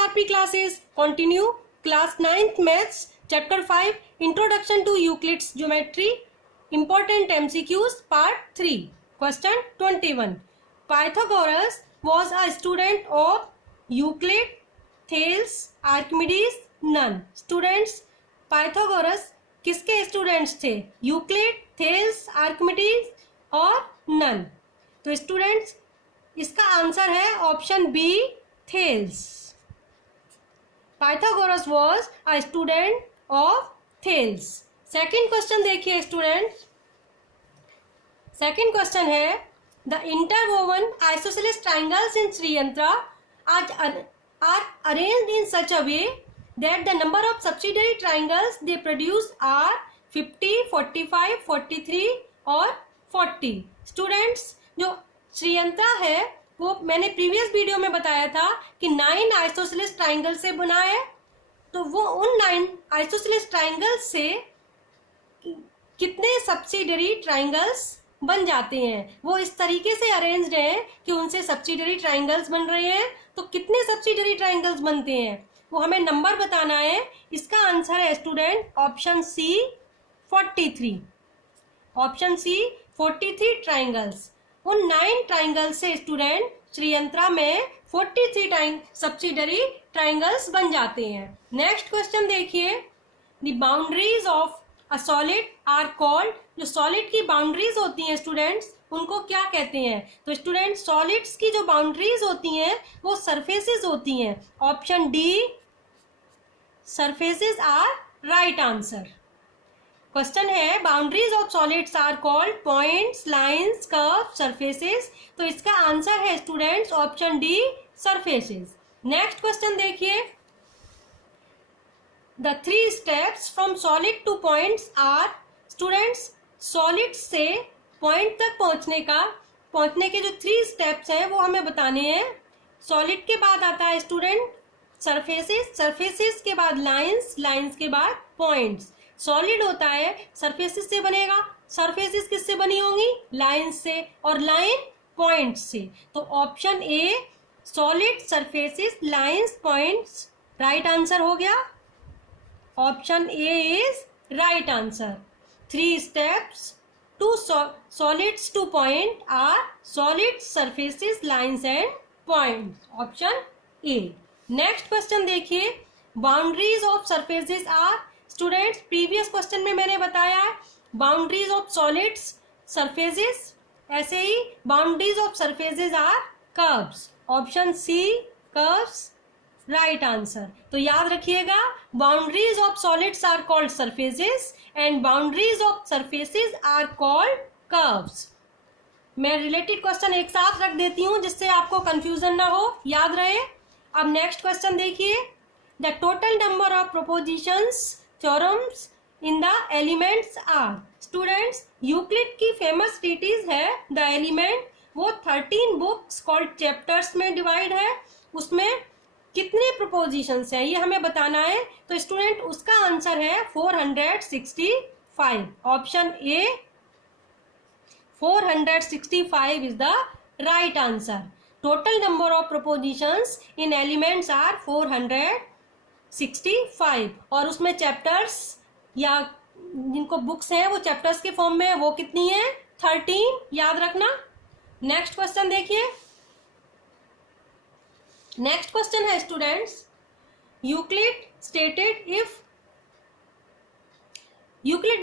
RP classes. Continue class 9th maths chapter 5 introduction to Euclid's geometry important MCQs part 3. Question 21. Pythagoras was a student of Euclid, Thales, Archimedes, none. Students, Pythagoras किसके students थे? Euclid, Thales, Archimedes और none. तो students इसका answer है option B, Thales. Pythagoras was a student of Thales. Second question देखिए students. Second question है the interwoven isosceles triangles in Sri Yantra are arranged in such a way that the number of subsidiary triangles they produce are 50, 45, 43 और 40. Students जो श्रीयंत्र है वो मैंने previous video में बताया था कि 9 आइसोसेलेस ट्राइंगल से बना है. तो वो उन 9 आइसोसेलेस ट्राइंगल्स से कितने सब्सिडरी ट्राइंगल्स बन जाते हैं, वो इस तरीके से अरेंज्ड है कि उनसे सब्सिडरी ट्राइंगल्स बन रहे हैं. तो कितने सब्सिडरी ट्राइंगल्स बनते हैं वो हमें नंबर बताना है. इसका आंसर है student option C, 43. Option C 43 triangles. उन 9 ट्राइंगल से स्टूडेंट श्रीयंत्र में 43 सब्सिडरी ट्राइंगल्स बन जाते हैं. नेक्स्ट क्वेश्चन देखिए. The boundaries of a solid are called. जो सॉलिड की बाउंड्रीज होती हैं स्टूडेंट्स उनको क्या कहते हैं? तो स्टूडेंट सॉलिड्स की जो बाउंड्रीज होती हैं वो सरफेसेस होती हैं. Option D, surfaces are right answer. Question है boundaries of solids are called points, lines, curve, surfaces. तो इसका आंसर है students option D, surfaces. Next question देखिए. The 3 steps from solid to points are. Students solid से point तक पहुंचने के जो 3 स्टेप्स हैं वो हमें बताने हैं. सॉलिड के बाद आता है स्टूडेंट सरफेसेस, सरफेसेस के बाद लाइंस, लाइंस के बाद पॉइंट्स. सॉलिड होता है सरफेसेस से बनेगा. सरफेसेस किससे बनी होंगी? लाइंस से, और लाइन पॉइंट्स से. तो option A solid, surfaces, lines, points right answer हो गया. Option A is right answer. 3 steps to solids to point are solid, surfaces, lines and points. Option A. Next question देखिए. Boundaries of surfaces are. Students previous question में मैंने बताया है boundaries of solids surfaces, ऐसे ही boundaries of surfaces are curves. Option C, curves right answer. तो याद रखिएगा boundaries of solids are called surfaces and boundaries of surfaces are called curves. मैं रिलेटेड क्वेश्चन एक साथ रख देती हूं जिससे आपको कंफ्यूजन ना हो, याद रहे. अब नेक्स्ट क्वेश्चन देखिए. The total number of propositions, theorems in the elements are. Students Euclid की फेमस ट्रीटीज है द एलिमेंट. वो 13 बुक्स कॉल्ड चैप्टर्स में डिवाइड है. उसमें कितने प्रोपोजिशंस हैं ये हमें बताना है. तो स्टूडेंट उसका आंसर है 465. Option A 465 is the right answer. Total number of propositions in elements are 465. और उसमें चैप्टर्स या जिनको बुक्स हैं वो चैप्टर्स के फॉर्म में वो कितनी है? 13. याद रखना. नेक्स्ट क्वेश्चन देखिए. नेक्स्ट क्वेश्चन है students. Euclid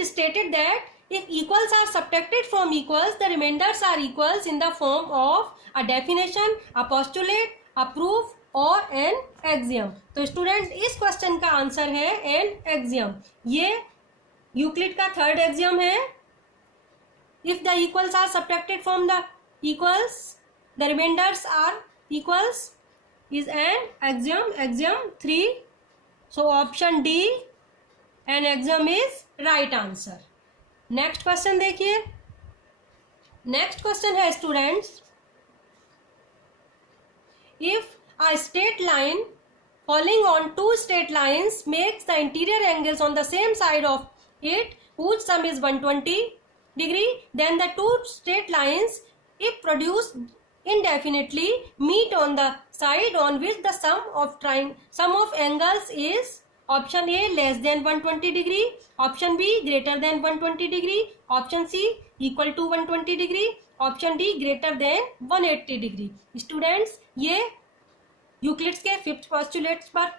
stated that if equals are subtracted from equals the remainders are equals in the form of a definition, a postulate, a proof और an axiom. तो स्टूडेंट इस question का answer है an axiom. ये Euclid का 3rd axiom है. if the equals are subtracted from the equals the remainders are equals is an axiom, axiom 3. so option D an axiom is right answer. Next question देखिए. Next question है students. If a straight line following on 2 straight lines makes the interior angles on the same side of it whose sum is 120 degree then the 2 straight lines if produced indefinitely meet on the side on which the sum of angles is option A less than 120 degree, option B greater than 120 degree, option C equal to 120 degree, option D greater than 180 degree। Students ये Euclid's के fifth postulates पर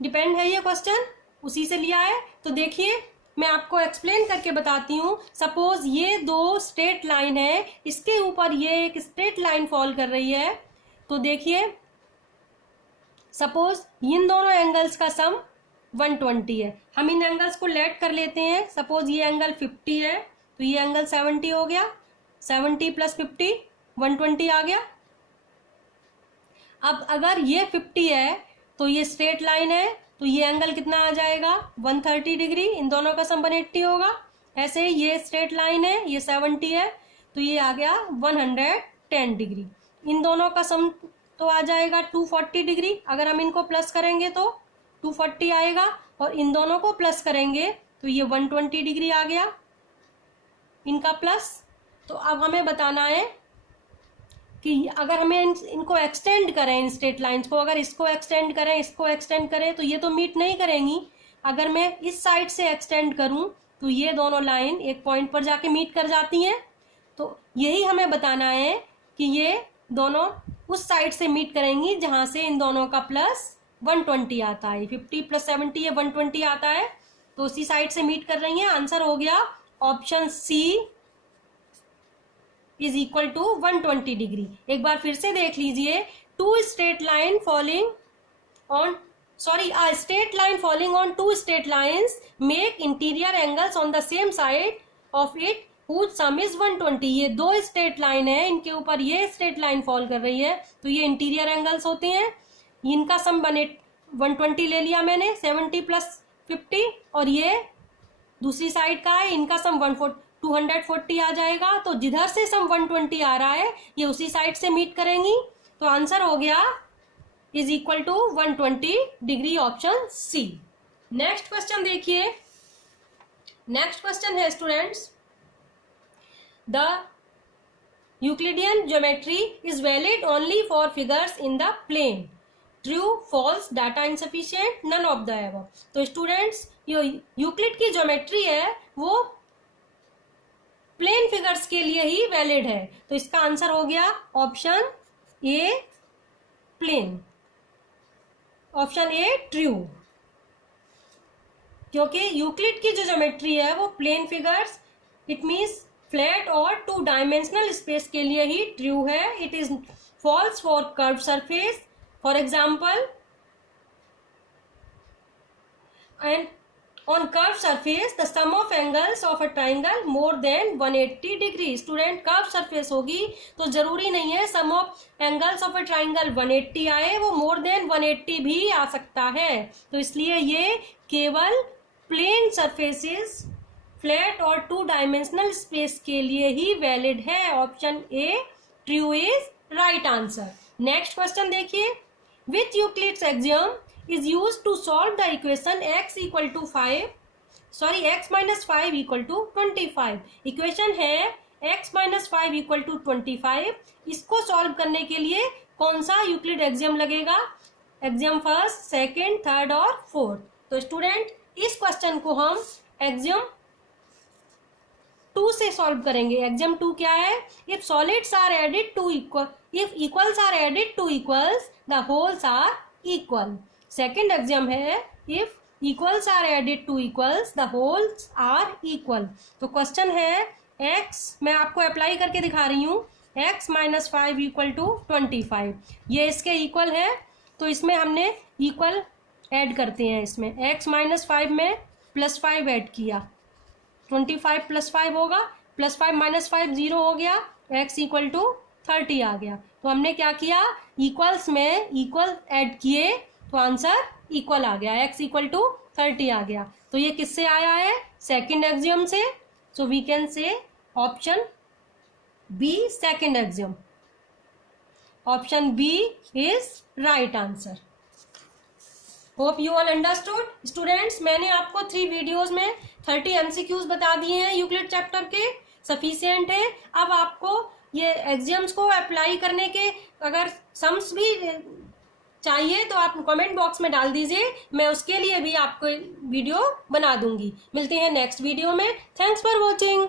depend है, ये question उसी से लिया है। तो देखिए मैं आपको एक्सप्लेन करके बताती हूँ। सपोज ये दो स्ट्रेट लाइन है, इसके ऊपर ये एक स्ट्रेट लाइन फॉल कर रही है। तो देखिए सपोज इन दोनों एंगल्स का सम 120 है। हम इन एंगल्स को लेट कर लेते हैं। सपोज ये एंगल 50 है तो ये एंगल 70 हो गया। 70 प्लस 50 120 आ गया। अब अगर ये 50 है तो ये स्ट्रेट लाइन है तो ये एंगल कितना आ जाएगा 130 डिग्री। इन दोनों का सम 180 होगा। ऐसे ये स्ट्रेट लाइन है, ये 70 है तो ये आ गया 110 डिग्री। इन दोनों का सम तो आ जाएगा 240 डिग्री। अगर हम इनको प्लस करेंगे तो 240 आएगा और इन दोनों को प्लस करेंगे तो ये 120 डिग्री आ गया इनका प्लस। तो अब हमें बताना है कि अगर हमें इनको एक्सटेंड करें, इन स्ट्रेट लाइंस को अगर इसको एक्सटेंड करें, इसको एक्सटेंड करें तो ये तो मीट नहीं करेंगी। अगर मैं इस साइड से एक्सटेंड करूं तो ये दोनों लाइन एक पॉइंट पर जाके मीट कर जाती हैं। तो यही हमें बताना है कि ये दोनों उस साइड से मीट करेंगी जहां से इन दोनों का प्लस 120 आता है। 50 प्लस 70 ये 120 आता है तो उसी साइड से मीट कर रही हैं। आंसर हो गया option C is equal to 120 degree. एक बार फिर से देख लीजिए। Two straight line falling on a straight line falling on two straight lines make interior angles on the same side of it whose sum is 120। ये दो straight line है, इनके ऊपर ये स्ट्रेट लाइन फॉल कर रही है तो ये इंटीरियर एंगल्स होते हैं। इनका सम 120 ले लिया मैंने, 70 प्लस 50 और ये दूसरी साइड का है, इनका सम 240 आ जाएगा। तो जिधर से सम 120 आ रहा है ये उसी साइड से मीट करेंगी। तो आंसर हो गया is equal to 120 degree, option C. Next question देखिए। नेक्स्ट क्वेश्चन है students, the Euclidean geometry is valid only for figures in the plane, true, false, data insufficient, none of the above. तो students ये यूक्लिड की geometry है वो plane figures के लिए ही वैलिड है। तो इसका आंसर हो गया option A plane, option A true, क्योंकि यूक्लिड की जो ज्योमेट्री है वो plane figures it means flat और 2 डायमेंशनल स्पेस के लिए ही ट्रू है। It is false for curve surface for example and on curved surface the sum of angles of a triangle more than 180 degree। Student curve surface होगी तो जरूरी नहीं है sum of angles of a triangle 180 आए, वो more than 180 भी आ सकता है। तो इसलिए ये केवल प्लेन सरफेसेस, फ्लैट और 2 डायमेंशनल स्पेस के लिए ही वैलिड है। Option A true is right answer. Next question देखिए, which Euclid's axiom is used to solve the equation x minus 5 equal to 25। Equation है x minus 5 equal to 25। इसको solve करने के लिए कौन सा यूक्लिड एक्सियम लगेगा? एक्सियम फर्स्ट, सेकंड, थर्ड और फोर्थ। तो स्टूडेंट इस क्वेश्चन को हम एक्सियम 2 से सॉल्व करेंगे। एक्सियम 2 क्या है? If solids are added to equal, if equals are added to equals the wholes are equal. Second axiom है if equals are added to equals the wholes are equal. तो question है x, मैं आपको apply करके दिखा रही हूँ, x minus 5 equal to 25। ये इसके इक्वल है तो इसमें हमने इक्वल ऐड करते हैं। इसमें x माइनस 5 में प्लस 5 ऐड किया, 25 प्लस 5 होगा, प्लस 5 माइनस 5 0 हो गया, x इक्वल टू 30 आ गया। तो हमने क्या किया, इक्वल्स में इक्वल ऐड किए तो आंसर इक्वल आ गया, x इक्वल टू 30 आ गया। तो ये किससे आया है? सेकंड एक्सियम से। So we can say option B second axiom. Option B is right answer. Hope you all understood. Students मैंने आपको 3 वीडियोज में 30 MCQs बता दिए हैं यूक्लिड चैप्टर के, सफिशिएंट है। अब आपको ये एक्सियम्स को अप्लाई करने के अगर सम्स भी चाहिए तो आप कमेंट बॉक्स में डाल दीजिए, मैं उसके लिए भी आपको वीडियो बना दूंगी। मिलते हैं नेक्स्ट वीडियो में। Thanks for watching.